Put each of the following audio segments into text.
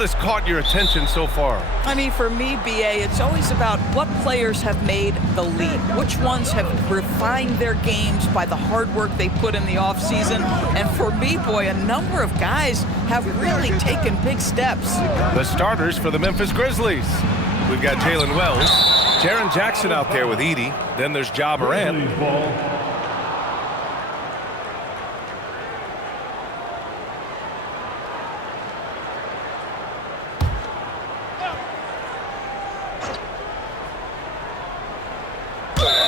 Has caught your attention so far? I mean, for me, BA, it's always about what players have made the leap. Which ones have refined their games by the hard work they put in the offseason. And for me, boy, a number of guys have really taken big steps. The starters for the Memphis Grizzlies. We've got Jalen Wells, Jaren Jackson out there with Edey. Then there's Ja Morant.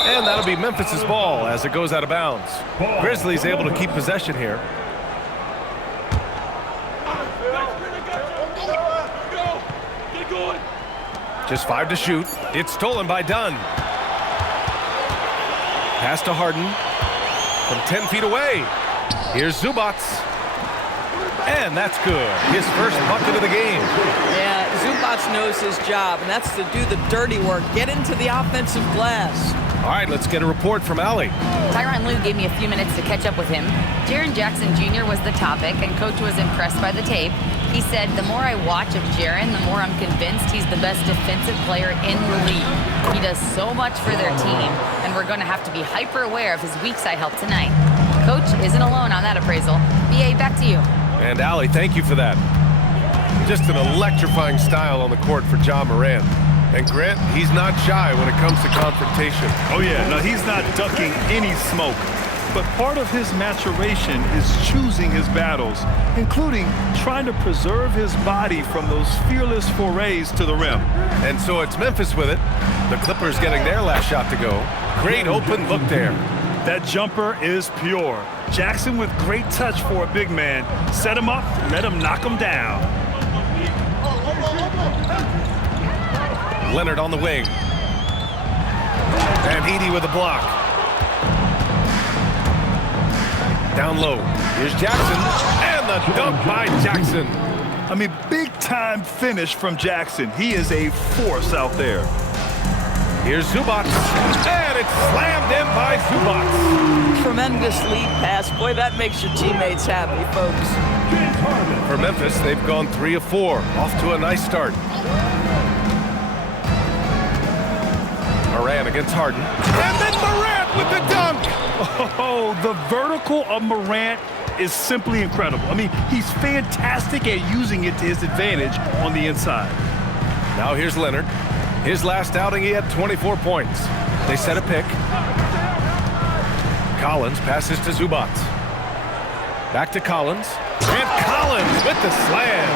And that'll be Memphis's ball as it goes out of bounds. Grizzlies able to keep possession here. Just 5 to shoot. It's stolen by Dunn. Pass to Harden from 10 feet away. Here's Zubac. And that's good. His first bucket of the game. Yeah, Zubac knows his job, and that's to do the dirty work. Get into the offensive glass. All right, let's get a report from Allie. Tyronn Lue gave me a few minutes to catch up with him. Jaren Jackson Jr. was the topic, and Coach was impressed by the tape. He said, the more I watch of Jaren, the more I'm convinced he's the best defensive player in the league. He does so much for their team, and we're going to have to be hyper aware of his weak side help tonight. Coach isn't alone on that appraisal. BA, back to you. And Allie, thank you for that. Just an electrifying style on the court for Ja Morant. And Grant, he's not shy when it comes to confrontation. Oh yeah, no, he's not ducking any smoke. But part of his maturation is choosing his battles, including trying to preserve his body from those fearless forays to the rim. And so it's Memphis with it. The Clippers getting their last shot to go. Great open look there. That jumper is pure. Jackson with great touch for a big man. Set him up, let him knock him down. Leonard on the wing. And Edey with a block. Down low. Here's Jackson. And the dunk by Jackson. I mean, big-time finish from Jackson. He is a force out there. Here's Zubac. And it's slammed in by Zubac. Tremendous lead pass. Boy, that makes your teammates happy, folks. For Memphis, they've gone 3 of 4. Off to a nice start. Morant against Harden. And then Morant with the dunk. Oh, the vertical of Morant is simply incredible. I mean, he's fantastic at using it to his advantage on the inside. Now here's Leonard. His last outing, he had 24 points. They set a pick. Collins passes to Zubac. Back to Collins. And Collins with the slam.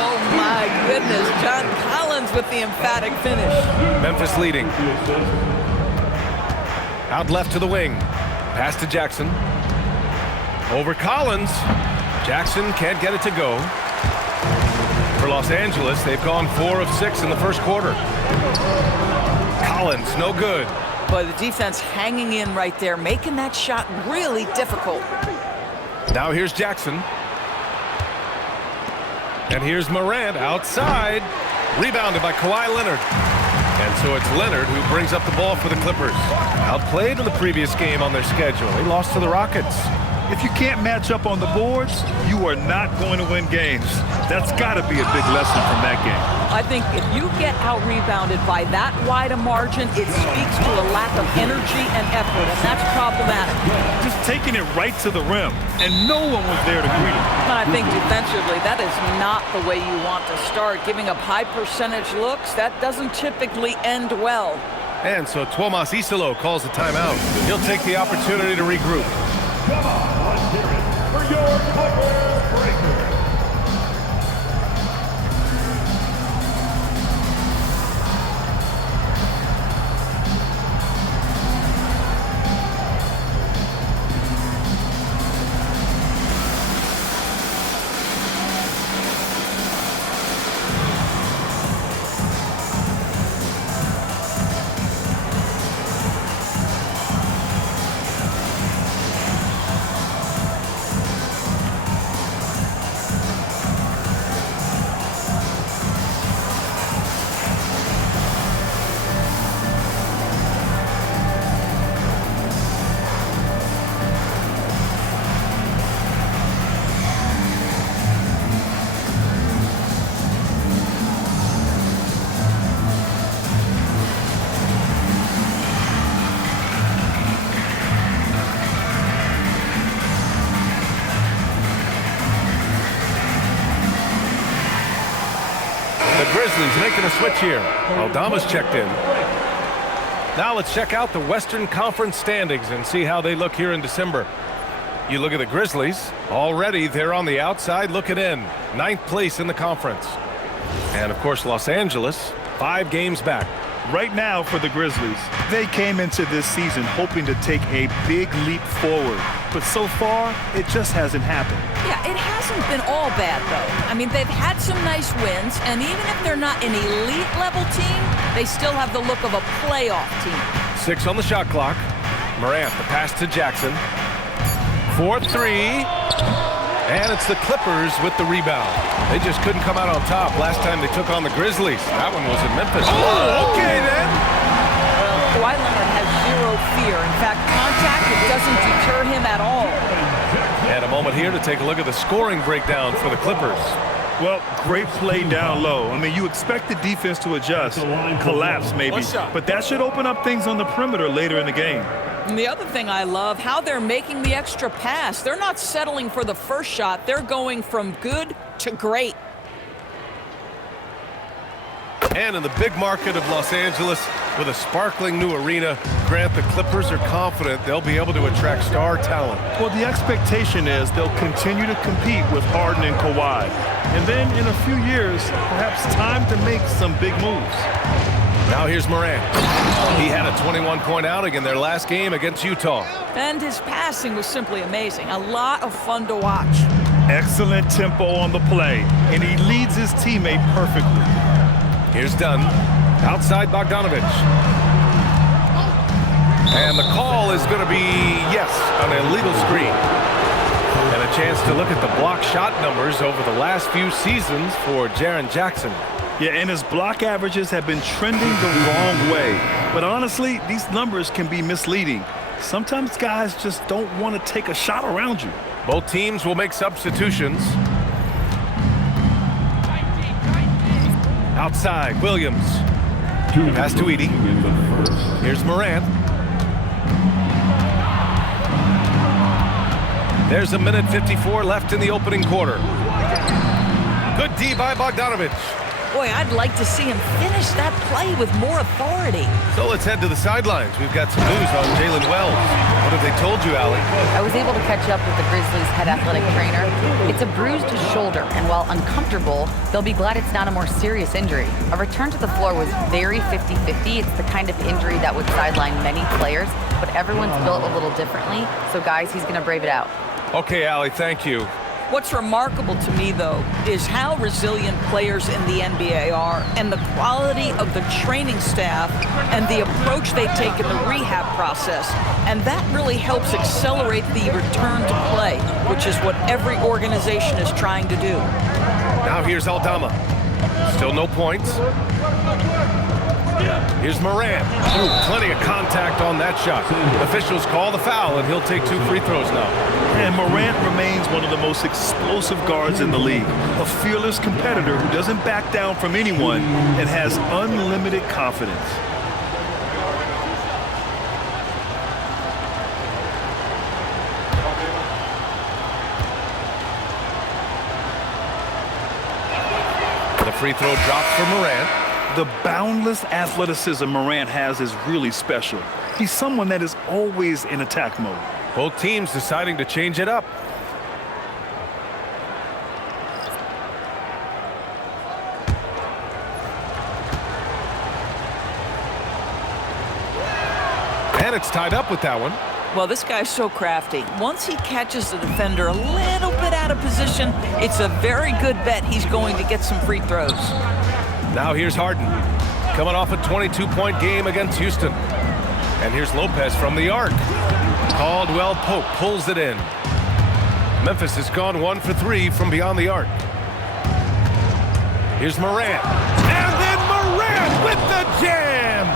Oh, my goodness. John Collins with the emphatic finish. Memphis leading. Out left to the wing. Pass to Jackson. Over Collins. Jackson can't get it to go. For Los Angeles, they've gone 4 of 6 in the first quarter. Collins, no good. But the defense hanging in right there, making that shot really difficult. Now here's Jackson. And here's Morant outside. Rebounded by Kawhi Leonard. And so it's Leonard who brings up the ball for the Clippers. Outplayed in the previous game on their schedule. They lost to the Rockets. If you can't match up on the boards, you are not going to win games. That's got to be a big lesson from that game. I think if you get out-rebounded by that wide a margin, it speaks to a lack of energy and effort, and that's problematic. Just taking it right to the rim, and no one was there to greet him. But I think defensively, that is not the way you want to start. Giving up high percentage looks, that doesn't typically end well. And so Tuomas Isalo calls a timeout. He'll take the opportunity to regroup. Come on, let's hear it for your Clippers breaker. Grizzlies making a switch here. Aldama's checked in. Now let's check out the Western Conference standings and see how they look here in December. You look at the Grizzlies. Already they're on the outside looking in. 9th place in the conference. And, of course, Los Angeles, 5 games back. Right now for the Grizzlies, they came into this season hoping to take a big leap forward. But so far, it just hasn't happened. Yeah, it hasn't been all bad, though. I mean, they've had some nice wins, and even if they're not an elite-level team, they still have the look of a playoff team. 6 on the shot clock. Morant, the pass to Jackson. 4-3. And it's the Clippers with the rebound. They just couldn't come out on top last time they took on the Grizzlies. That one was in Memphis. Oh, okay then. Well, Kawhi Leonard has zero fear. In fact, contact, it doesn't deter him at all. And a moment here to take a look at the scoring breakdown for the Clippers. Well, great play down low. I mean, you expect the defense to adjust, collapse maybe, but that should open up things on the perimeter later in the game. And the other thing I love, how they're making the extra pass. They're not settling for the first shot. They're going from good to great. And in the big market of Los Angeles, with a sparkling new arena, Grant, the Clippers are confident they'll be able to attract star talent. Well, the expectation is they'll continue to compete with Harden and Kawhi. And then in a few years, perhaps time to make some big moves. Now here's Morant. He had a 21-point outing in their last game against Utah. And his passing was simply amazing. A lot of fun to watch. Excellent tempo on the play, and he leads his teammate perfectly. Here's Dunn. Outside Bogdanovich. And the call is going to be, yes, an illegal screen. And a chance to look at the block shot numbers over the last few seasons for Jaren Jackson. Yeah, and his block averages have been trending the wrong way. But honestly, these numbers can be misleading. Sometimes guys just don't want to take a shot around you. Both teams will make substitutions. Outside, Williams. Pass to Edey. Here's Morant. There's a minute 54 left in the opening quarter. Good D by Bogdanovich. Boy, I'd like to see him finish that play with more authority. So let's head to the sidelines. We've got some news on Jalen Wells. What have they told you, Allie? I was able to catch up with the Grizzlies head athletic trainer. It's a bruised shoulder, and while uncomfortable, they'll be glad it's not a more serious injury. A return to the floor was very 50-50. It's the kind of injury that would sideline many players, but everyone's built a little differently. So, guys, he's going to brave it out. Okay, Allie, thank you. What's remarkable to me, though, is how resilient players in the NBA are and the quality of the training staff and the approach they take in the rehab process. And that really helps accelerate the return to play, which is what every organization is trying to do. Now here's Aldama. Still no points. Here's Morant. Ooh, plenty of contact on that shot. Officials call the foul, and he'll take 2 free throws now. And Morant remains one of the most explosive guards in the league. A fearless competitor who doesn't back down from anyone and has unlimited confidence. The free throw drops for Morant. The boundless athleticism Morant has is really special. He's someone that is always in attack mode. Both teams deciding to change it up. And it's tied up with that one. Well, this guy's so crafty. Once he catches the defender a little bit out of position, it's a very good bet he's going to get some free throws. Now here's Harden, coming off a 22-point game against Houston. And here's Lopez from the arc. Caldwell Pope pulls it in. Memphis has gone 1 for 3 from beyond the arc. Here's Morant. And then Morant with the jam!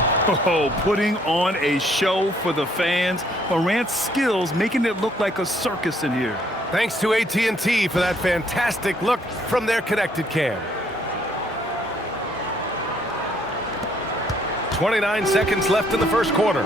Oh, putting on a show for the fans. Morant's skills making it look like a circus in here. Thanks to AT&T for that fantastic look from their connected cam. 29 seconds left in the first quarter.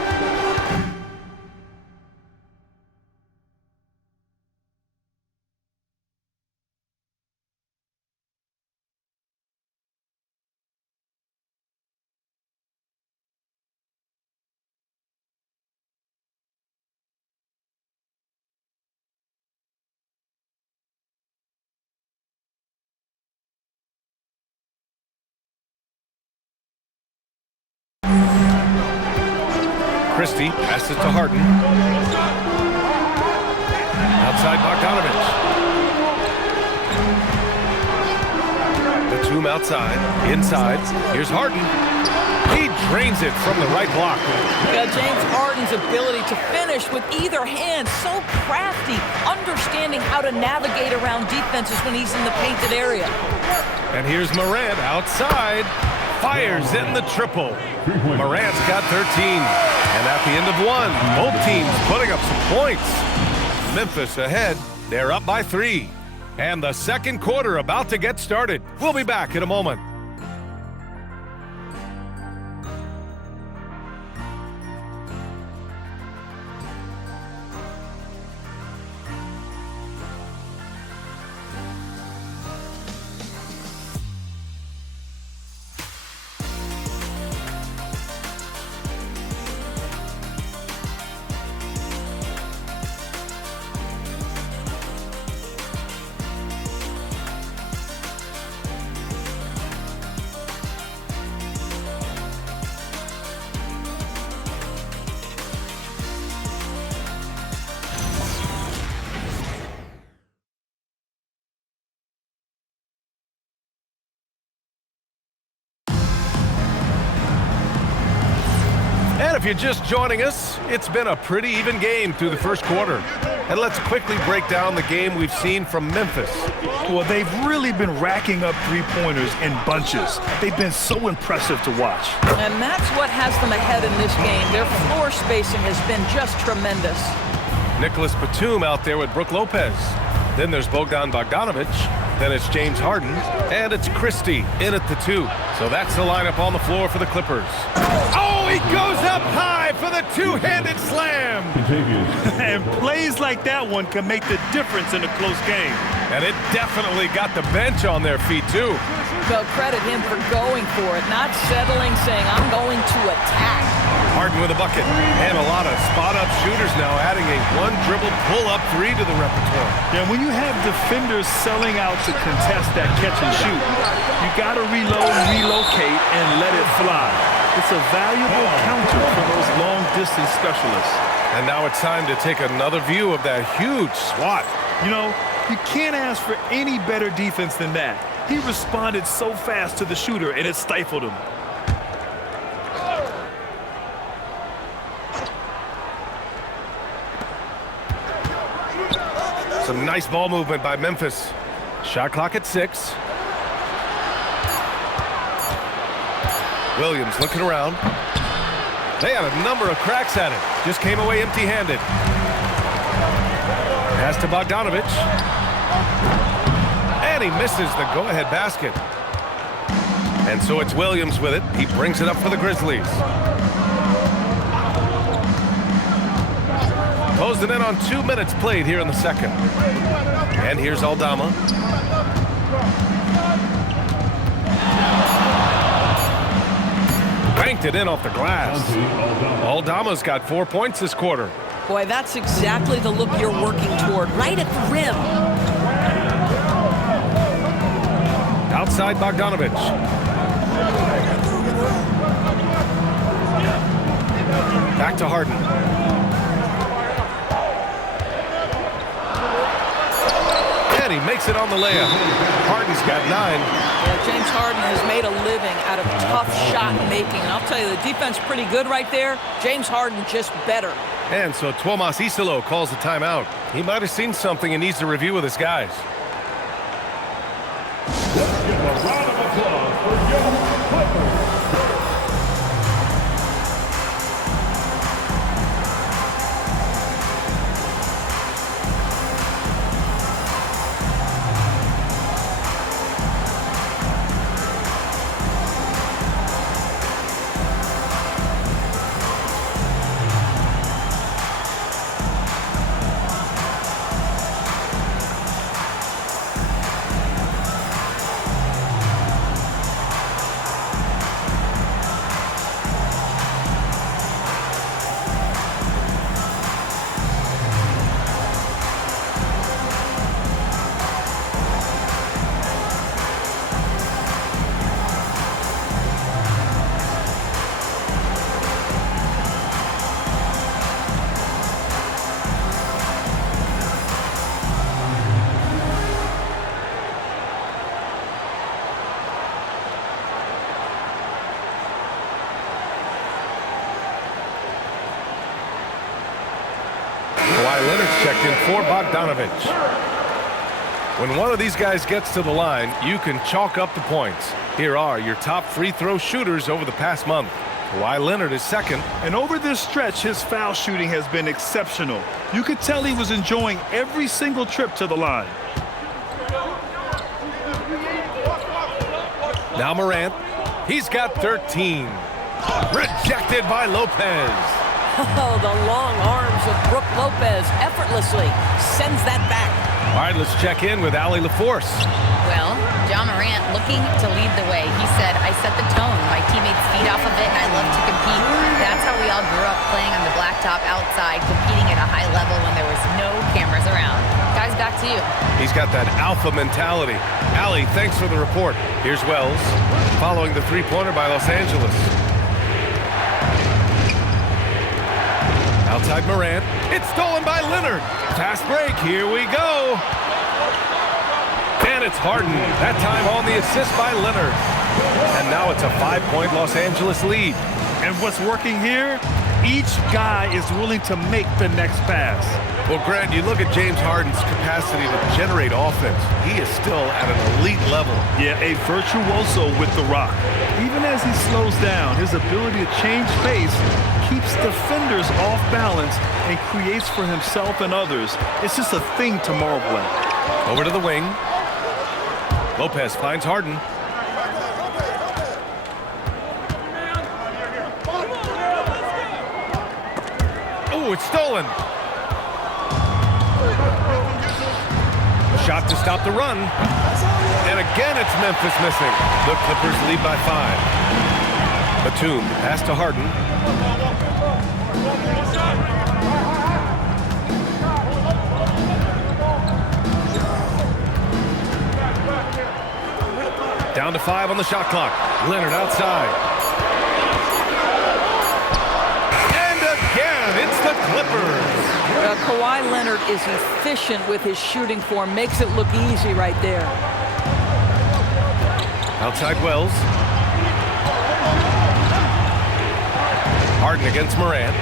Christie. Passes to Harden. Outside Bogdanovich. Batum outside. Inside. Here's Harden. He drains it from the right block. Yeah, James Harden's ability to finish with either hand, so crafty, understanding how to navigate around defenses when he's in the painted area. And here's Morant outside. Fires in the triple. Morant's got 13. And at the end of one, both teams putting up some points. Memphis ahead. They're up by 3. And the second quarter about to get started. We'll be back in a moment. And if you're just joining us, it's been a pretty even game through the first quarter. And let's quickly break down the game we've seen from Memphis. Well, they've really been racking up three-pointers in bunches. They've been so impressive to watch. And that's what has them ahead in this game. Their floor spacing has been just tremendous. Nicholas Batum out there with Brook Lopez. Then there's Bogdan Bogdanovich. Then it's James Harden. And it's Christie in at the 2. So that's the lineup on the floor for the Clippers. Oh, he goes up high for the two-handed slam. And plays like that one can make the difference in a close game. And it definitely got the bench on their feet, too. They'll credit him for going for it, not settling, saying, I'm going to attack. Harden with a bucket. And a lot of spot-up shooters now, adding a one-dribble pull-up 3 to the repertoire. Yeah, when you have defenders selling out to contest that catch and shoot, you got to reload, relocate, and let it fly. It's a valuable counter for those long-distance specialists. And now it's time to take another view of that huge swat. You know, you can't ask for any better defense than that. He responded so fast to the shooter, and it stifled him. Some nice ball movement by Memphis. Shot clock at 6. Williams looking around. They had a number of cracks at it. Just came away empty-handed. Pass to Bogdanovich. And he misses the go-ahead basket. And so it's Williams with it. He brings it up for the Grizzlies. Closing in on 2 minutes played here in the second. And here's Aldama. Banked it in off the glass. Aldama's got 4 points this quarter. Boy, that's exactly the look you're working toward, right at the rim. Outside Bogdanovich. Back to Harden. And he makes it on the layup. Harden's got 9. Yeah, James Harden has made a living out of tough shot making. And I'll tell you, the defense pretty good right there. James Harden just better. And so Tuomas Isalo calls the timeout. He might have seen something and needs to review with his guys. Let's give a round of applause for your Clippers. Kawhi Leonard's checked in for Bogdanovich. When one of these guys gets to the line, you can chalk up the points. Here are your top free throw shooters over the past month. Kawhi Leonard is second. And over this stretch, his foul shooting has been exceptional. You could tell he was enjoying every single trip to the line. Now Morant. He's got 13. Rejected by Lopez. Oh, the long arms of Brook Lopez effortlessly sends that back. All right, let's check in with Allie LaForce. Well, John Morant looking to lead the way. He said, I set the tone. My teammates feed off of it, and I love to compete. That's how we all grew up, playing on the blacktop outside, competing at a high level when there was no cameras around. Guys, back to you. He's got that alpha mentality. Allie, thanks for the report. Here's Wells, following the three-pointer by Los Angeles. Outside Morant. It's stolen by Leonard. Fast break. Here we go. And it's Harden. That time on the assist by Leonard. And now it's a 5-point Los Angeles lead. And what's working here? Each guy is willing to make the next pass. Well, Grant, you look at James Harden's capacity to generate offense. He is still at an elite level. Yeah, a virtuoso with the rock. Even as he slows down, his ability to change pace keeps defenders off balance and creates for himself and others. It's just a thing to marvel at. Over to the wing. Lopez finds Harden. Oh, it's stolen. Shot to stop the run. And again, it's Memphis missing. The Clippers lead by 5. Batum, pass to Harden. Down to 5 on the shot clock. Leonard outside. And again, it's the Clippers. Kawhi Leonard is efficient with his shooting form. Makes it look easy right there. Outside Wells. Harden against Morant.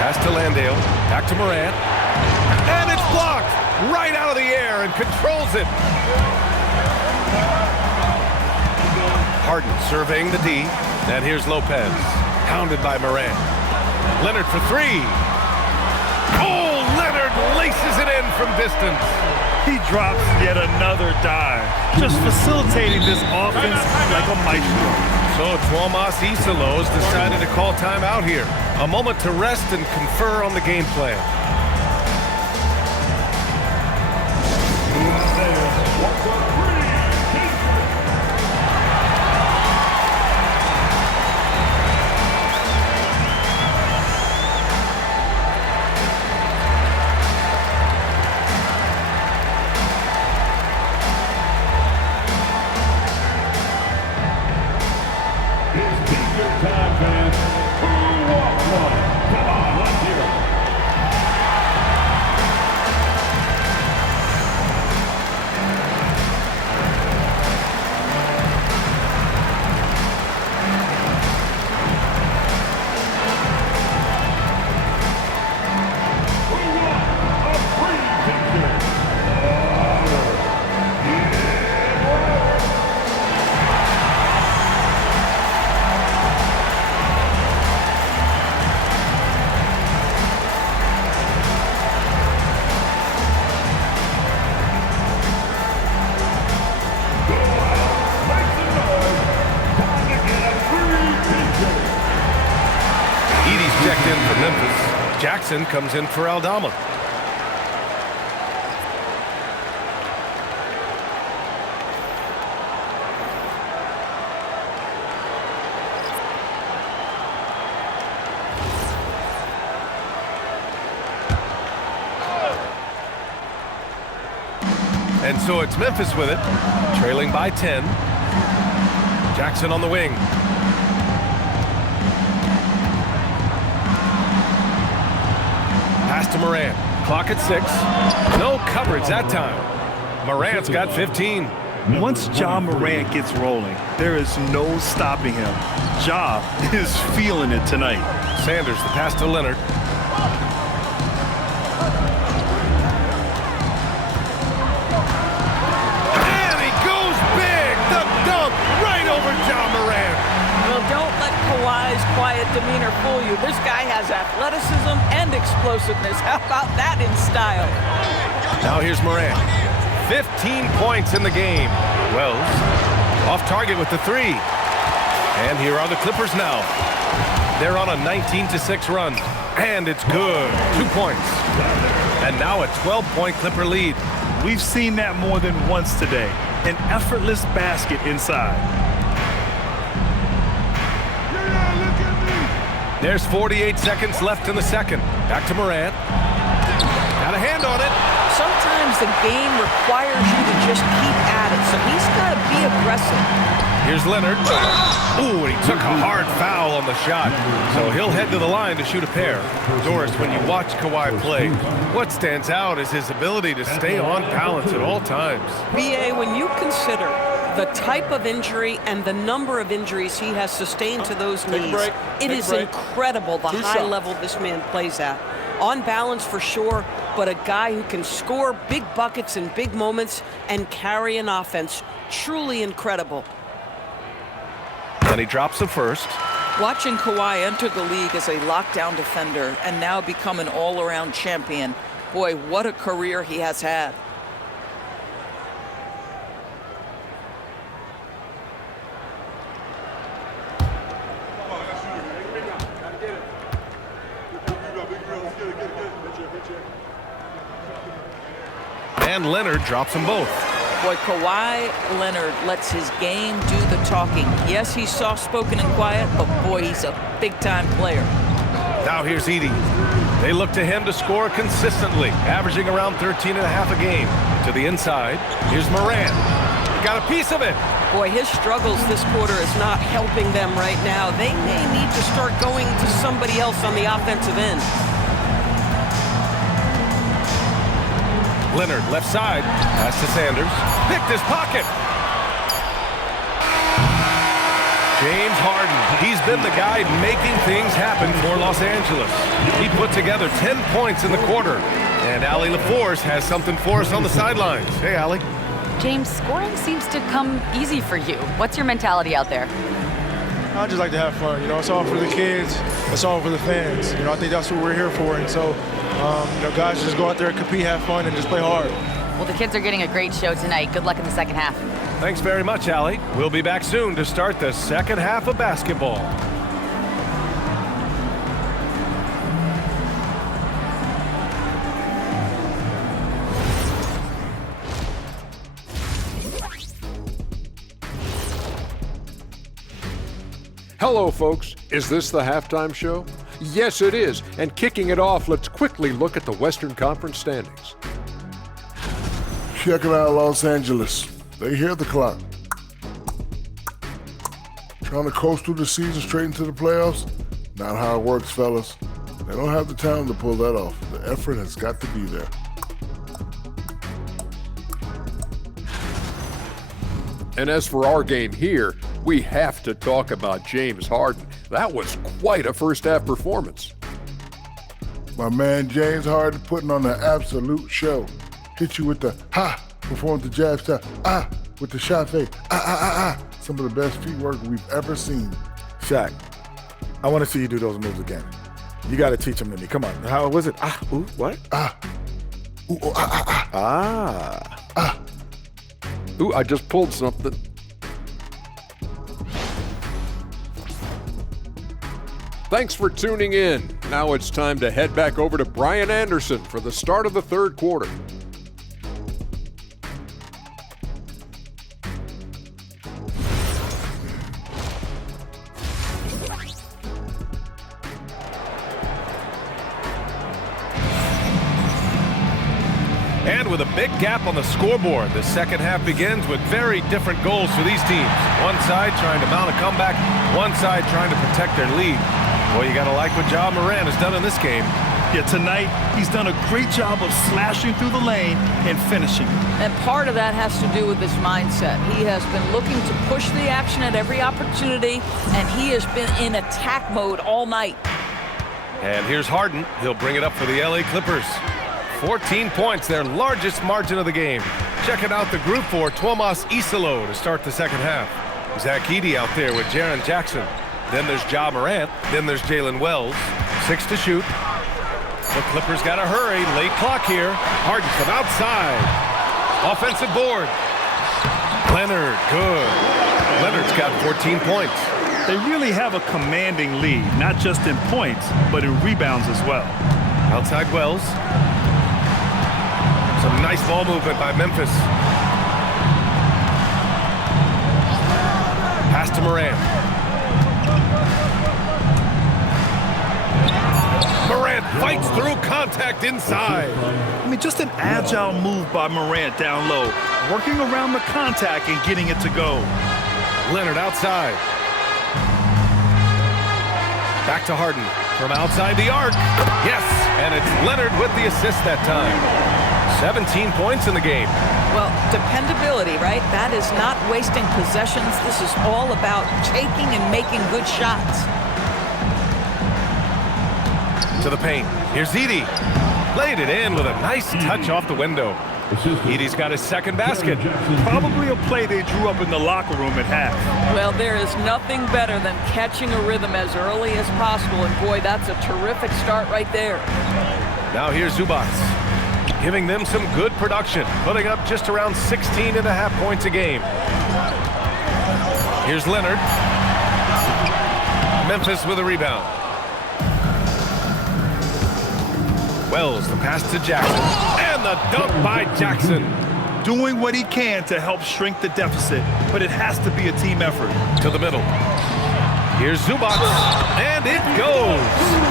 Pass to Landale. Back to Morant. And it's blocked right out of the air and controls it. Harden surveying the D. And here's Lopez. Pounded by Morant. Leonard for 3. Oh, Leonard laces it in from distance. He drops yet another dive, just facilitating this offense like a maestro. So Tuomas Isalos decided to call timeout here. A moment to rest and confer on the game plan. Checked in for Memphis. Jackson comes in for Aldama. And so it's Memphis with it, trailing by 10. Jackson on the wing. Pass to Morant. Clock at 6. No coverage that time. Morant's got 15. Once Ja Morant gets rolling, there is no stopping him. Ja is feeling it tonight. Sanders, the pass to Leonard. And he goes big! The dunk right over Ja Morant. Well, don't let Kawhi's quiet demeanor fool you. This guy has athleticism and explosiveness. How about that in style? Now here's Morant. 15 points in the game. Wells off target with the three. And here are the Clippers now. They're on a 19-6 run. And it's good. 2 points. And now a 12-point Clipper lead. We've seen that more than once today. An effortless basket inside. There's 48 seconds left in the second. Back to Morant. Got a hand on it. Sometimes the game requires you to just keep at it, so he's got to be aggressive. Here's Leonard. Ooh, and he took a hard foul on the shot. So he'll head to the line to shoot a pair. Doris, when you watch Kawhi play, what stands out is his ability to stay on balance at all times. B.A., when you consider the type of injury and the number of injuries he has sustained to those knees, it is incredible the high level this man plays at. On balance for sure, but a guy who can score big buckets in big moments and carry an offense. Truly incredible. And he drops the first. Watching Kawhi enter the league as a lockdown defender and now become an all-around champion, boy, what a career he has had. And Leonard drops them both. Boy, Kawhi Leonard lets his game do the talking. Yes, he's soft-spoken and quiet, but boy, he's a big-time player. Now here's Edey. They look to him to score consistently, averaging around 13.5 a game. To the inside, here's Morant. He got a piece of it. Boy, his struggles this quarter is not helping them right now. They may need to start going to somebody else on the offensive end. Leonard, left side, pass to Sanders. Picked his pocket. James Harden, he's been the guy making things happen for Los Angeles. He put together 10 points in the quarter. And Allie LaForce has something for us on the sidelines. Hey, Allie. James, scoring seems to come easy for you. What's your mentality out there? I just like to have fun. You know, it's all for the kids. It's all for the fans. You know, I think that's what we're here for. And so, you know, guys just go out there, compete, have fun, and just play hard. Well, the kids are getting a great show tonight. Good luck in the second half. Thanks very much, Allie. We'll be back soon to start the second half of basketball. Hello, folks. Is this the halftime show? Yes, it is. And kicking it off, let's quickly look at the Western Conference standings. Check it out, Los Angeles. They hear the clock. Trying to coast through the season straight into the playoffs? Not how it works, fellas. They don't have the talent to pull that off. The effort has got to be there. And as for our game here, we have to talk about James Harden. That was quite a first-half performance. My man James Harden putting on an absolute show. Hit you with the ha, performed the jab style, with the shot fake, Some of the best feet work we've ever seen. Shaq, I want to see you do those moves again. You got to teach them to me. Come on. How was it? What? Ooh, oh, Ooh, I just pulled something. Thanks for tuning in. Now it's time to head back over to Brian Anderson for the start of the third quarter. And with a big gap on the scoreboard, the second half begins with very different goals for these teams. One side trying to mount a comeback, one side trying to protect their lead. Well, you got to like what Ja Morant has done in this game. Yeah, tonight he's done a great job of slashing through the lane and finishing. And part of that has to do with his mindset. He has been looking to push the action at every opportunity, and he has been in attack mode all night. And here's Harden. He'll bring it up for the LA Clippers. 14 points, their largest margin of the game. Checking out the group for Tomas Isolo to start the second half. Zach Edey out there with Jaren Jackson. Then there's Ja Morant. Then there's Jalen Wells. 6 to shoot. The Clippers got to hurry. Late clock here. Harden from outside. Offensive board. Leonard, good. Leonard's got 14 points. They really have a commanding lead, not just in points, but in rebounds as well. Outside Wells. Some nice ball movement by Memphis. Pass to Morant. Morant fights through contact inside. I mean, just an agile move by Morant down low, working around the contact and getting it to go. Leonard outside. Back to Harden from outside the arc. Yes, and it's Leonard with the assist that time. 17 points in the game. Well, dependability, right? That is not wasting possessions. This is all about taking and making good shots. To the paint. Here's Edey. Laid it in with a nice touch off the window. Edey's got his second basket. Probably a play they drew up in the locker room at half. Well, there is nothing better than catching a rhythm as early as possible, and boy, that's a terrific start right there. Now here's Zubac, giving them some good production, putting up just around 16.5 points a game. Here's Leonard. Memphis with a rebound. Wells, the pass to Jackson, and the dunk by Jackson. Doing what he can to help shrink the deficit, but it has to be a team effort. To the middle. Here's Zubac, and it goes.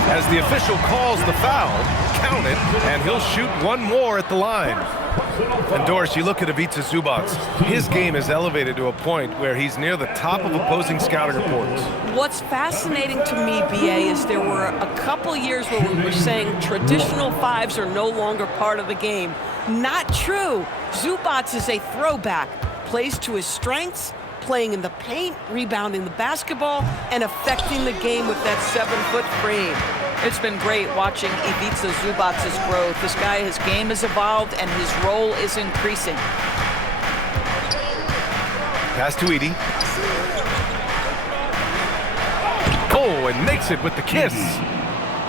As the official calls the foul, count it, and he'll shoot one more at the line. And Doris, you look at Ivica Zubac, his game is elevated to a point where he's near the top of opposing scouting reports. What's fascinating to me, BA, is there were a couple years where we were saying traditional fives are no longer part of the game. Not true. Zubac is a throwback. Plays to his strengths, playing in the paint, rebounding the basketball, and affecting the game with that 7-foot frame. It's been great watching Ivica Zubac's growth. This guy, his game has evolved and his role is increasing. Pass to Edey. Oh, and makes it with the kiss.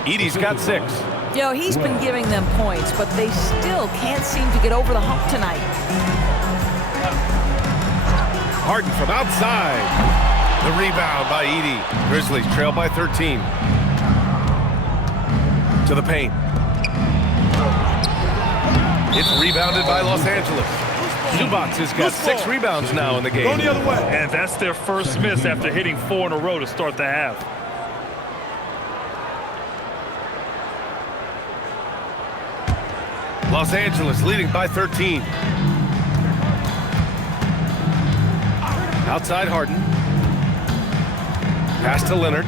Edey's got 6. You know, he's been giving them points, but they still can't seem to get over the hump tonight. Harden from outside. The rebound by Edey. Grizzlies trail by 13. To the paint. It's rebounded by Los Angeles. Zubac has got 6 rebounds now in the game. Go the other way. And that's their first miss after hitting 4 in a row to start the half. Los Angeles leading by 13. Outside Harden. Pass to Leonard.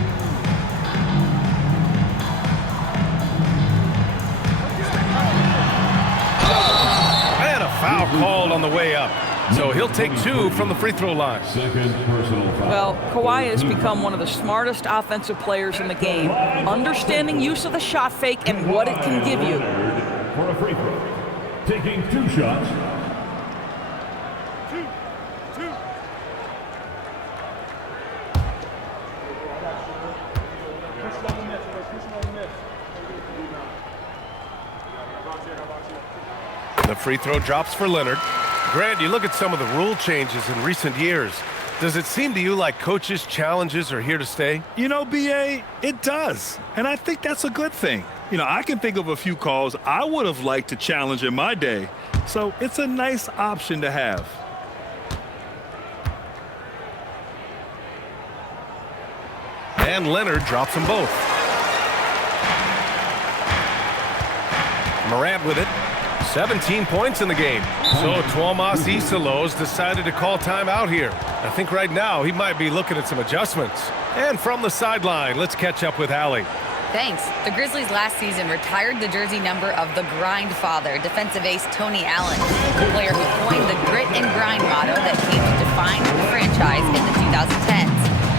And a foul called on the way up. So he'll take 2 from the free throw line. Well, Kawhi has become one of the smartest offensive players in the game, understanding use of the shot fake and what it can give you. For a free throw, taking 2 shots. The free throw drops for Leonard. Grant, you look at some of the rule changes in recent years. Does it seem to you like coaches' challenges are here to stay? You know, BA, it does. And I think that's a good thing. You know, I can think of a few calls I would have liked to challenge in my day. So it's a nice option to have. And Leonard drops them both. Morant with it. 17 points in the game. So Tomas Isolo's decided to call timeout here. I think right now he might be looking at some adjustments. And from the sideline, let's catch up with Allie. Thanks. The Grizzlies last season retired the jersey number of the grind father, defensive ace Tony Allen, the player who coined the grit and grind motto that came to define the franchise in the 2010s.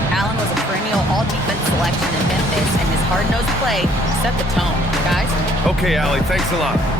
Allen was a perennial all-defense selection in Memphis, and his hard-nosed play set the tone. Guys? Okay, Allie, thanks a lot.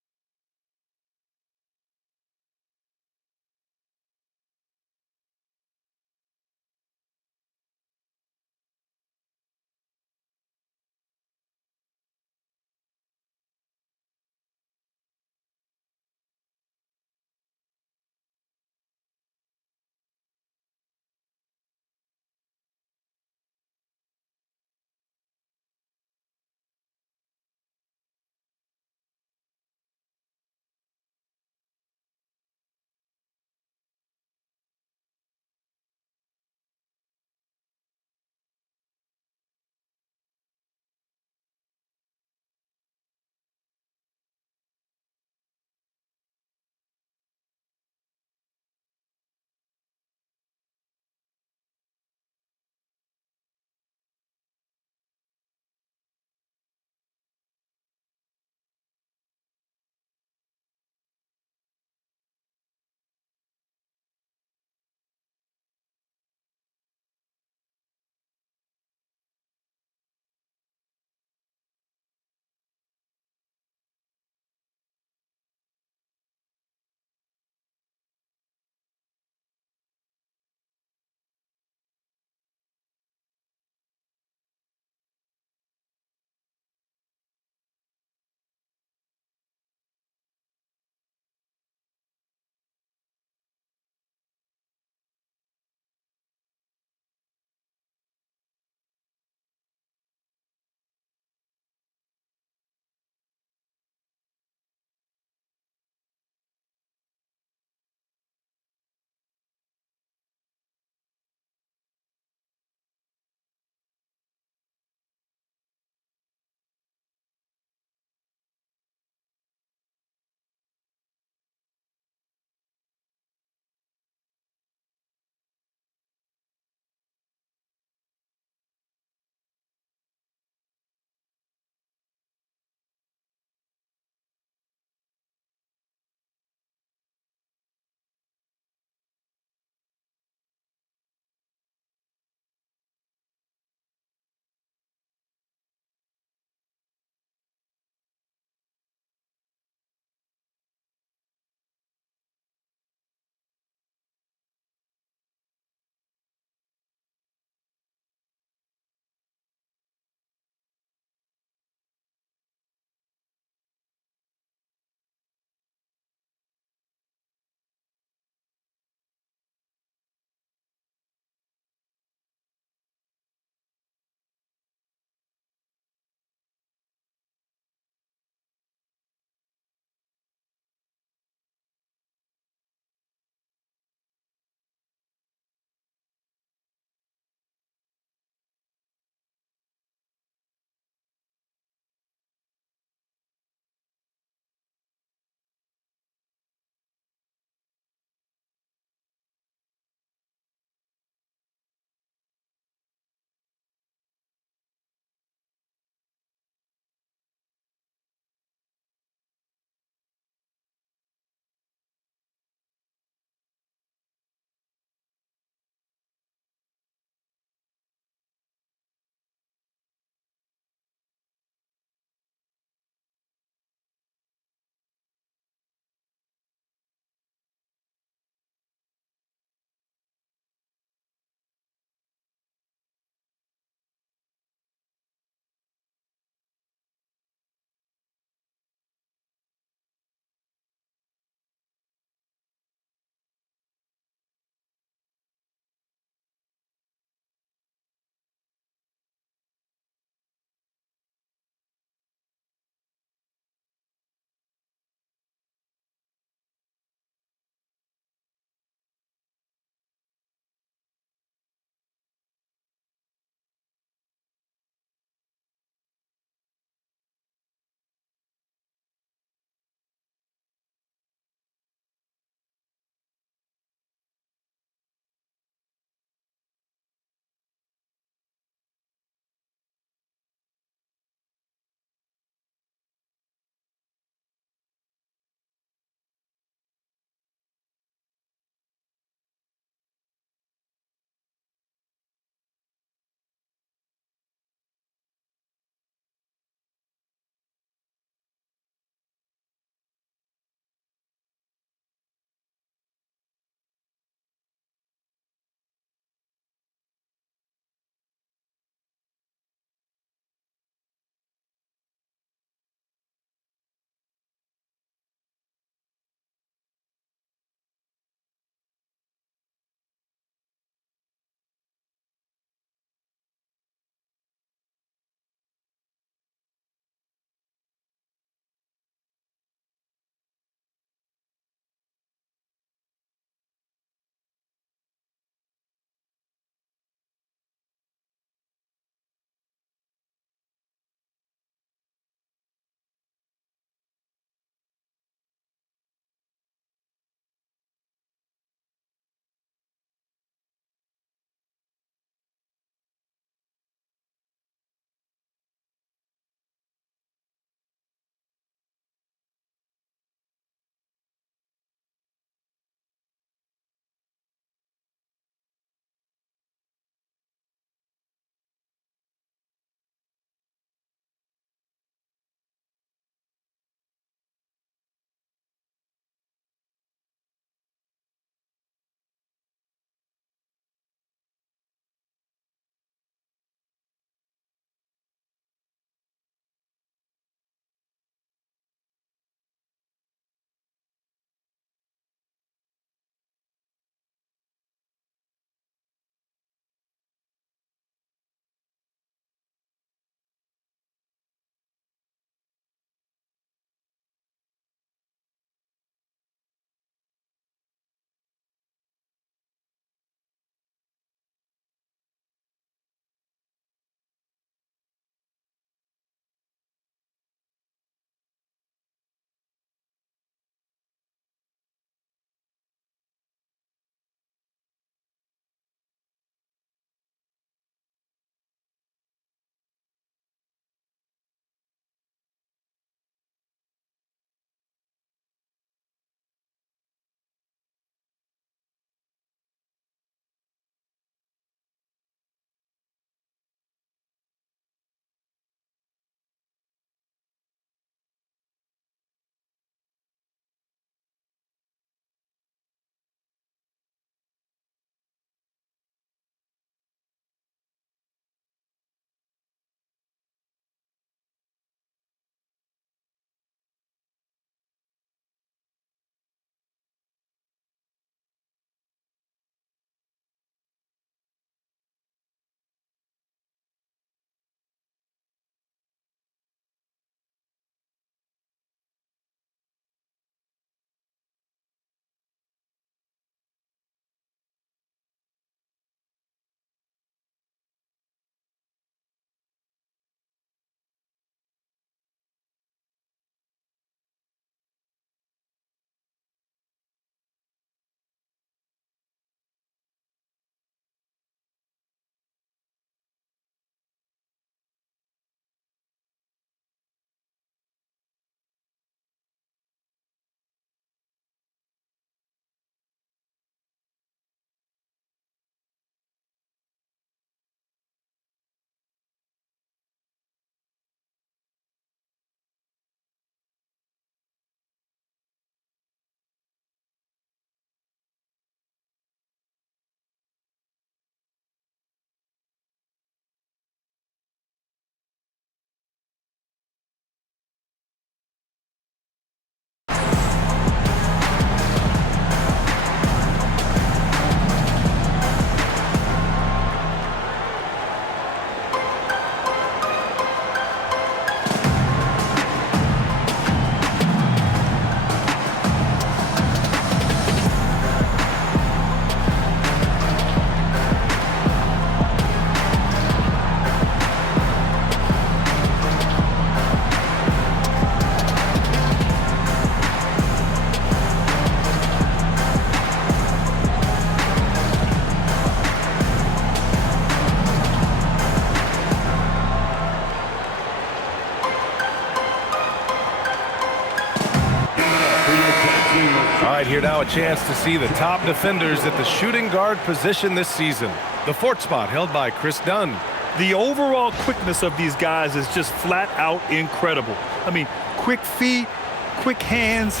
here now a chance to see the top defenders at the shooting guard position this season. The fourth spot held by Chris Dunn. The overall quickness of these guys is just flat out incredible. I mean, quick feet, quick hands.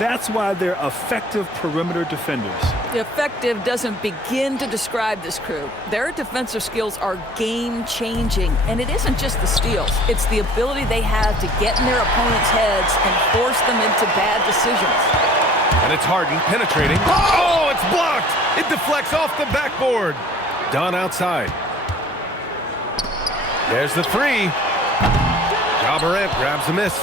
That's why they're effective perimeter defenders. Effective doesn't begin to describe this crew. Their defensive skills are game-changing, and it isn't just the steals. It's the ability they have to get in their opponents' heads and force them into bad decisions. And it's Harden penetrating. Oh, it's blocked! It deflects off the backboard. Dunn outside. There's the three. Ja Morant grabs a miss.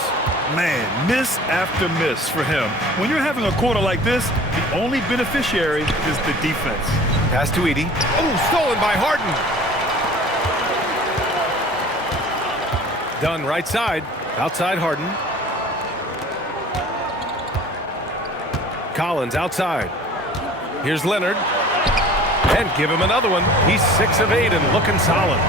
Man, miss after miss for him. When you're having a quarter like this, the only beneficiary is the defense. Pass to Edey. Oh, stolen by Harden. Dunn right side. Outside Harden. Collins outside. Here's Leonard. And give him another one. He's 6 of 8 and looking solid.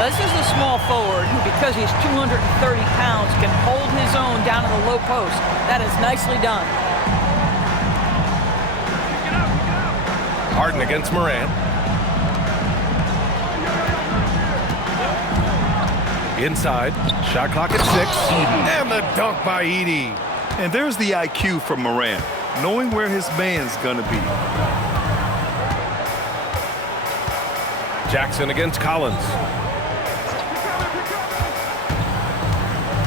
This is a small forward who, because he's 230 pounds, can hold his own down in the low post. That is nicely done. Harden against Morant. Inside. Shot clock at 6. And the dunk by Edey. And there's the IQ from Morant, knowing where his man's going to be. Jackson against Collins.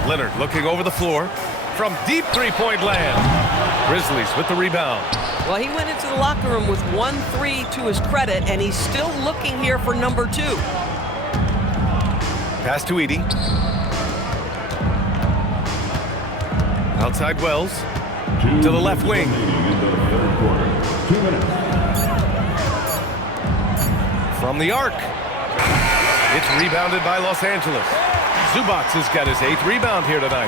Leonard looking over the floor from deep three-point land. Grizzlies with the rebound. Well, he went into the locker room with 1-3 to his credit, and he's still looking here for number 2. Pass to Edey. Outside Wells. To the left wing. From the arc. It's rebounded by Los Angeles. Zubac has got his 8th rebound here tonight.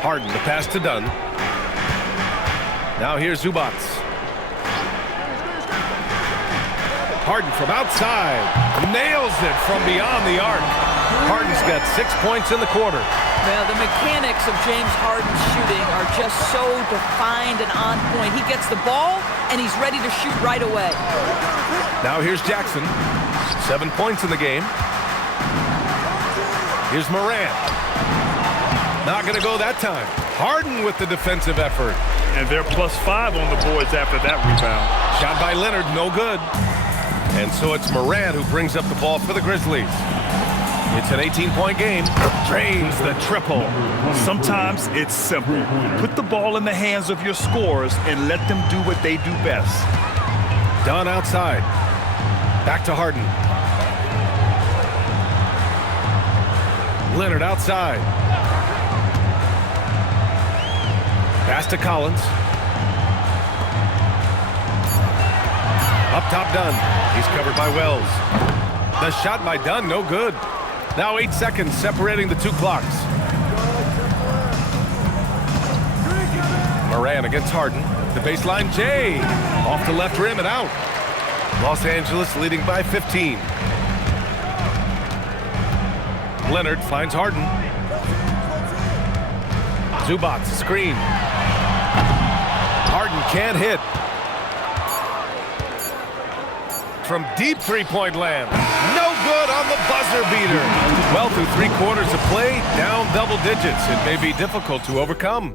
Harden, the pass to Dunn. Now here's Zubac. Harden from outside. Nails it from beyond the arc. Harden's got 6 points in the quarter. Well, the mechanics of James Harden's shooting are just so defined and on point. He gets the ball, and he's ready to shoot right away. Now here's Jackson. 7 points in the game. Here's Morant. Not going to go that time. Harden with the defensive effort. And they're +5 on the boards after that rebound. Shot by Leonard, no good. And so it's Morant who brings up the ball for the Grizzlies. It's an 18-point game. Drains the triple. Sometimes it's simple. Put the ball in the hands of your scorers and let them do what they do best. Dunn outside. Back to Harden. Leonard outside. Pass to Collins. Up top Dunn. He's covered by Wells. The shot by Dunn, no good. Now 8 seconds separating the 2 clocks. Morant against Harden. The baseline J. Off the left rim and out. Los Angeles leading by 15. Leonard finds Harden. Zubac screen. Harden can't hit. From deep three-point land. No good on the buzzer beater. Well, through 3 quarters of play, down double digits. It may be difficult to overcome.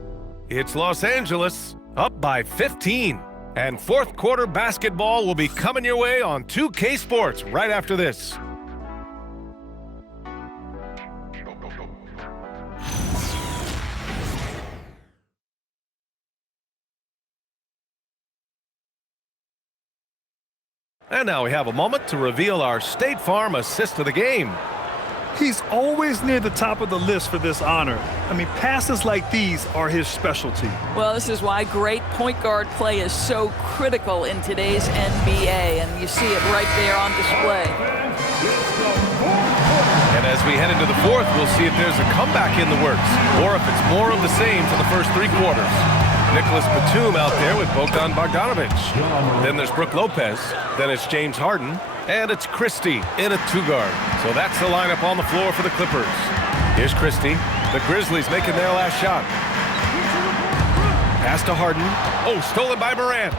It's Los Angeles up by 15. And fourth quarter basketball will be coming your way on 2K Sports right after this. And now we have a moment to reveal our State Farm assist of the game. He's always near the top of the list for this honor. I mean, passes like these are his specialty. Well, this is why great point guard play is so critical in today's NBA, and you see it right there on display. And as we head into the fourth, we'll see if there's a comeback in the works, or if it's more of the same for the first 3 quarters. Nicholas Batum out there with Bogdan Bogdanovic. Then there's Brook Lopez. Then it's James Harden. And it's Christie in a 2-guard. So that's the lineup on the floor for the Clippers. Here's Christie. The Grizzlies making their last shot. Pass to Harden. Oh, stolen by Morant.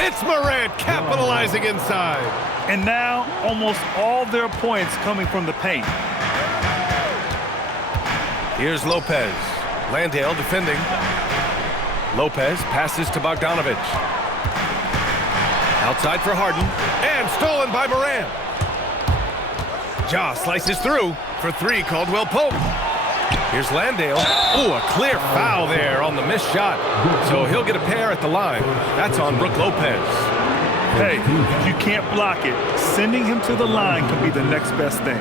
It's Morant capitalizing inside. And now almost all their points coming from the paint. Here's Lopez. Landale defending. Lopez passes to Bogdanovich. Outside for Harden. And stolen by Morant. Ja slices through for three. Caldwell Pope. Here's Landale. Oh, a clear foul there on the missed shot. So he'll get a pair at the line. That's on Brook Lopez. Hey, if you can't block it, sending him to the line could be the next best thing.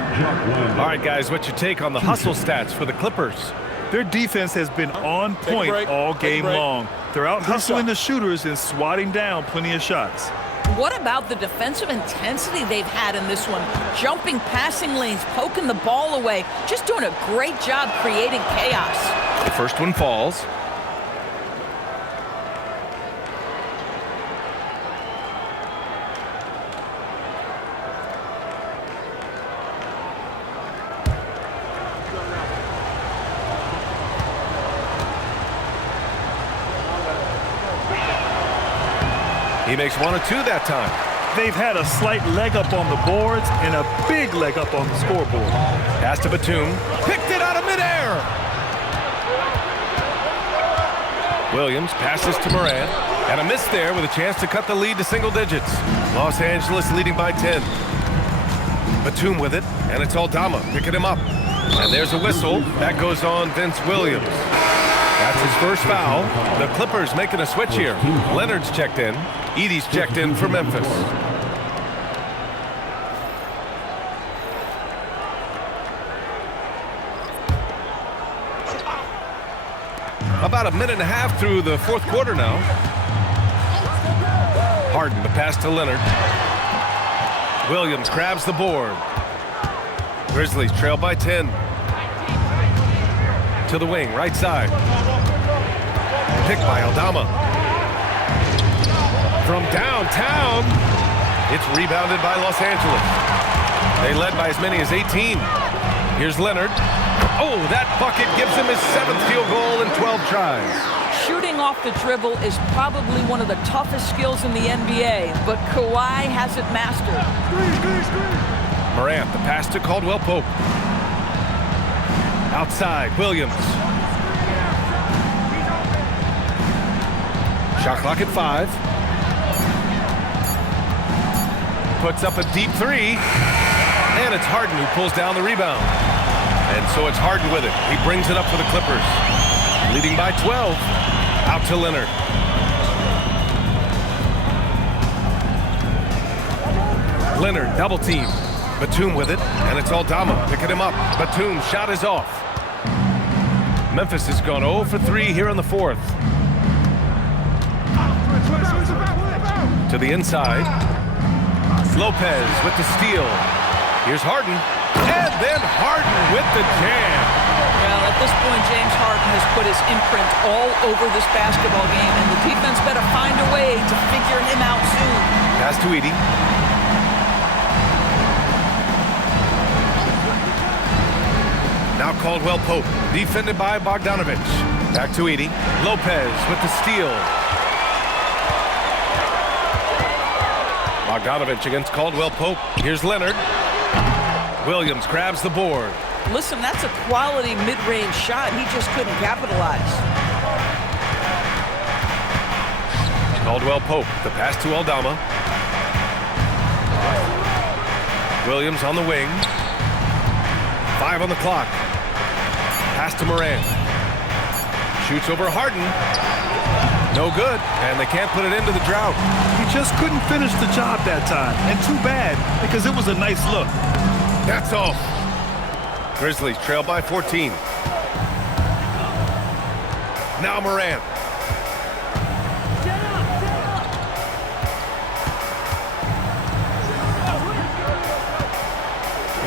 All right, guys, what's your take on the hustle stats for the Clippers? Their defense has been on point all game long. They're out hustling the shooters and swatting down plenty of shots. What about the defensive intensity they've had in this one? Jumping passing lanes, poking the ball away, just doing a great job creating chaos. The first one falls. He makes one or two that time. They've had a slight leg up on the boards and a big leg up on the scoreboard. Pass to Batum. Picked it out of midair. Williams passes to Morant. And a miss there with a chance to cut the lead to single digits. Los Angeles leading by 10. Batum with it, and it's Aldama picking him up. And there's a whistle. That goes on Vince Williams. That's his first foul. The Clippers making a switch here. Leonard's checked in. Edey's checked in for Memphis. About a minute and a half through the fourth quarter now. Harden, the pass to Leonard. Williams grabs the board. Grizzlies trail by 10. To the wing, right side. Picked by Aldama. From downtown, it's rebounded by Los Angeles. They led by as many as 18. Here's Leonard. Oh, that bucket gives him his 7th field goal in 12 tries. Shooting off the dribble is probably one of the toughest skills in the NBA, but Kawhi has it mastered. Morant, the pass to Caldwell Pope. Outside, Williams. Shot clock at 5. Puts up a deep three. And it's Harden who pulls down the rebound. And so it's Harden with it. He brings it up for the Clippers. Leading by 12. Out to Leonard. Leonard, double team. Batum with it, and it's Aldama picking him up. Batum's shot is off. Memphis has gone 0 for 3 here in the fourth. To the inside. Lopez with the steal. Here's Harden. And then Harden with the jam. Well, at this point, James Harden has put his imprint all over this basketball game, and the defense better find a way to figure him out soon. Pass to Edey. Now Caldwell Pope, defended by Bogdanovich. Back to Edey. Lopez with the steal. Bogdanovich against Caldwell Pope. Here's Leonard. Williams grabs the board. Listen, that's a quality mid-range shot. He just couldn't capitalize. Caldwell Pope, the pass to Aldama. Williams on the wing. 5 on the clock. Pass to Morant. Shoots over Harden. No good, and they can't put it into the drought. He just couldn't finish the job that time, and too bad, because it was a nice look. That's all. Grizzlies trail by 14. Now Morant.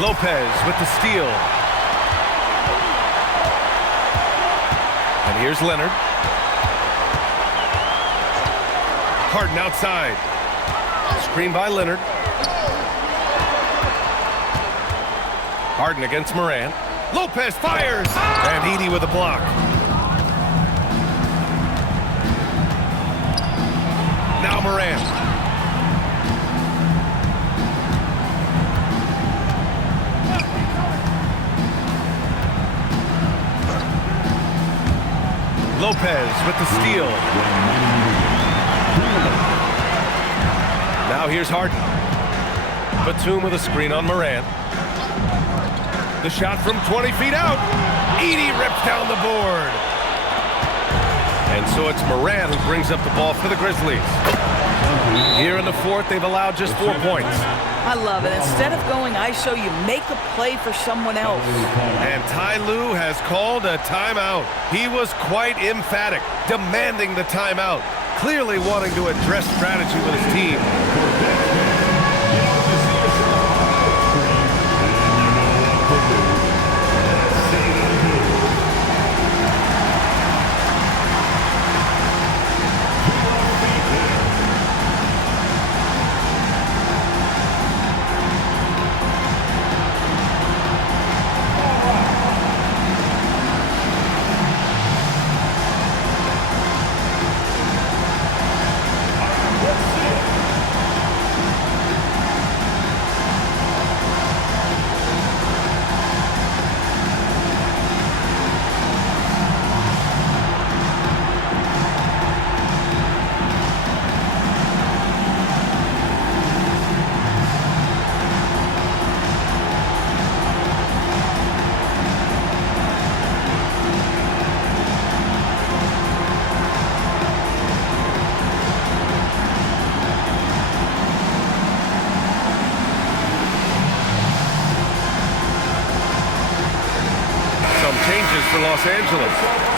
Lopez with the steal. And here's Leonard. Harden outside. Screen by Leonard. Harden against Morant. Lopez fires. And Edey with a block. Now Morant. Lopez with the steal. Now here's Harden. Batum with a screen on Morant. The shot from 20 feet out. Edey rips down the board. And so it's Morant who brings up the ball for the Grizzlies. Here in the fourth, they've allowed just 4 points. I love it. Instead of going ISO, you make a play for someone else. And Ty Lue has called a timeout. He was quite emphatic, demanding the timeout, clearly wanting to address strategy with his team. For Los Angeles.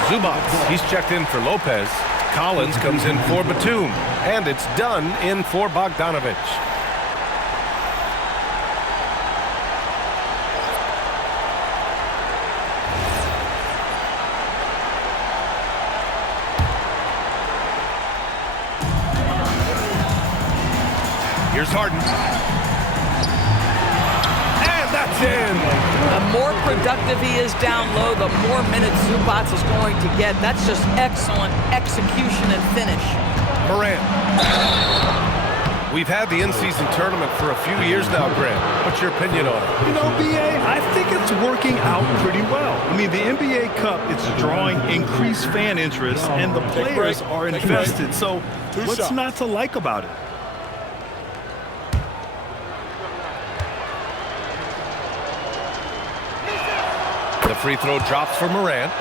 Zubac, he's checked in for Lopez. Collins comes in for Batum. And it's done in for Bogdanovich. Here's Harden. And that's in. The more productive he is down low, the more minutes Zubac is going to get. That's just excellent execution and finish. Morant. We've had the in-season tournament for a few years now, Grant. What's your opinion on it? You know, BA, I think it's working out pretty well. I mean, the NBA Cup, it's drawing increased fan interest, and the players are invested. So what's not to like about it? The free throw drops for Morant.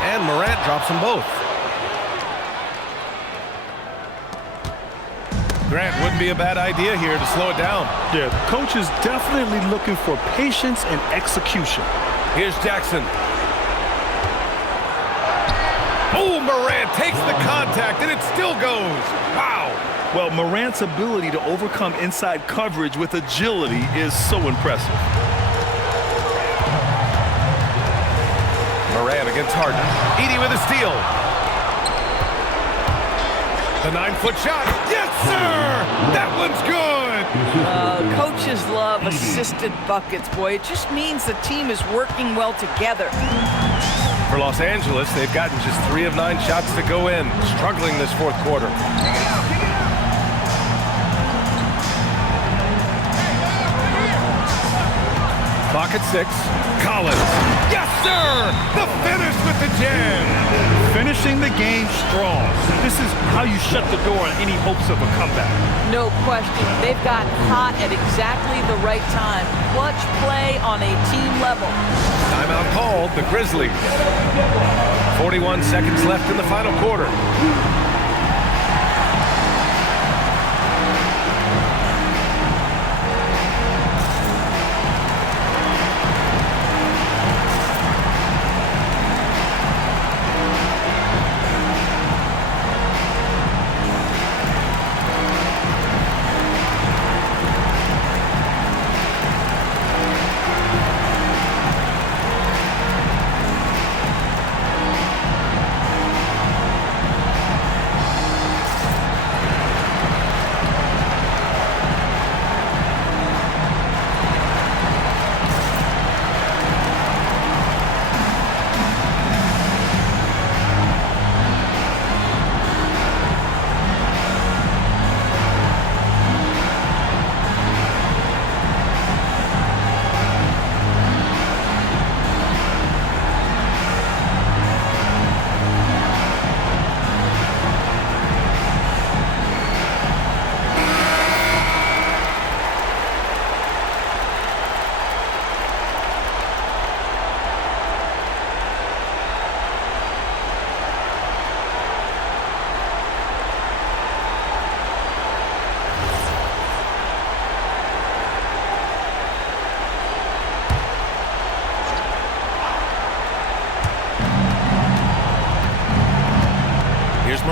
And Morant drops them both. Grant, wouldn't be a bad idea here to slow it down. Yeah, the coach is definitely looking for patience and execution. Here's Jackson. Oh, Morant takes the contact, and it still goes. Wow. Well, Morant's ability to overcome inside coverage with agility is so impressive. Morant against Harden. Edey with a steal. The 9-foot shot. Yes, sir! That one's good! Coaches love assisted buckets, boy. It just means the team is working well together. For Los Angeles, they've gotten just 3 of 9 shots to go in, struggling this fourth quarter. Clock at 6. Collins. Yes, sir! The finish with the jam. Finishing the game strong. This is how you shut the door on any hopes of a comeback. No question. They've gotten hot at exactly the right time. Clutch play on a team level. Timeout called, the Grizzlies. 41 seconds left in the final quarter.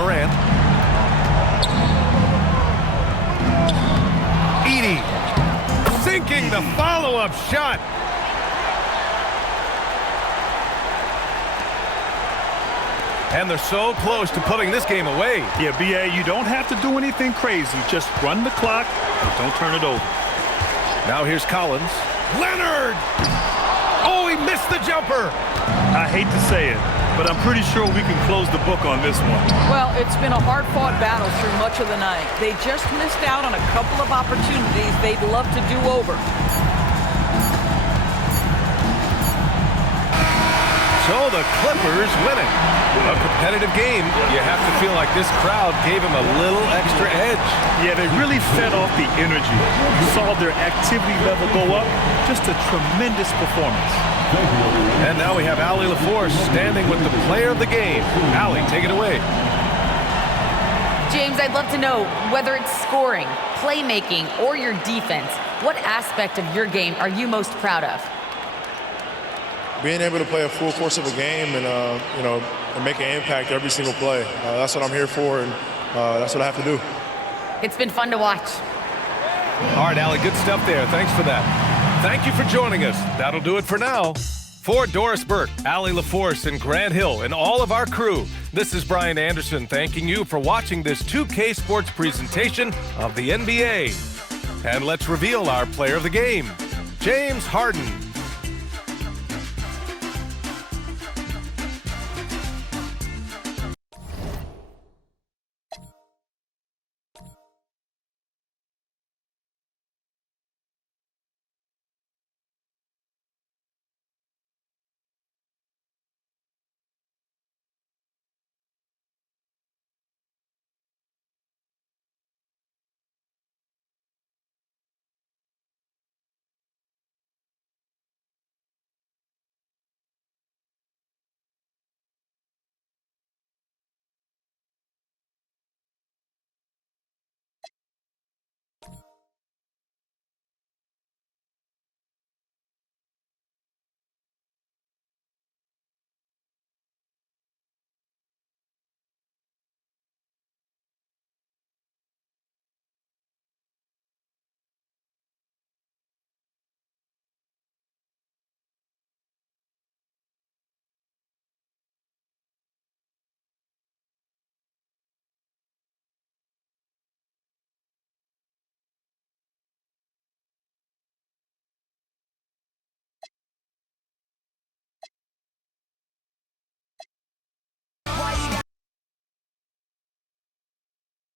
Morant. Edey sinking the follow-up shot. And they're so close to putting this game away. Yeah, B.A., you don't have to do anything crazy. Just run the clock and don't turn it over. Now here's Collins. Leonard! Oh, he missed the jumper. I hate to say it, but I'm pretty sure we can close the book on this one. Well, it's been a hard-fought battle through much of the night. They just missed out on a couple of opportunities they'd love to do over. So the Clippers win it. A competitive game. You have to feel like this crowd gave him a little extra edge. Yeah, they really fed off the energy. You saw their activity level go up. Just a tremendous performance. And now we have Allie LaForce standing with the player of the game. Allie, take it away. James, I'd love to know whether it's scoring, playmaking, or your defense. What aspect of your game are you most proud of? Being able to play a full course of a game and, and make an impact every single play. That's what I'm here for, and that's what I have to do. It's been fun to watch. All right, Allie, good stuff there. Thanks for that. Thank you for joining us. That'll do it for now. For Doris Burke, Allie LaForce, and Grant Hill, and all of our crew, this is Brian Anderson thanking you for watching this 2K Sports presentation of the NBA. And let's reveal our player of the game, James Harden.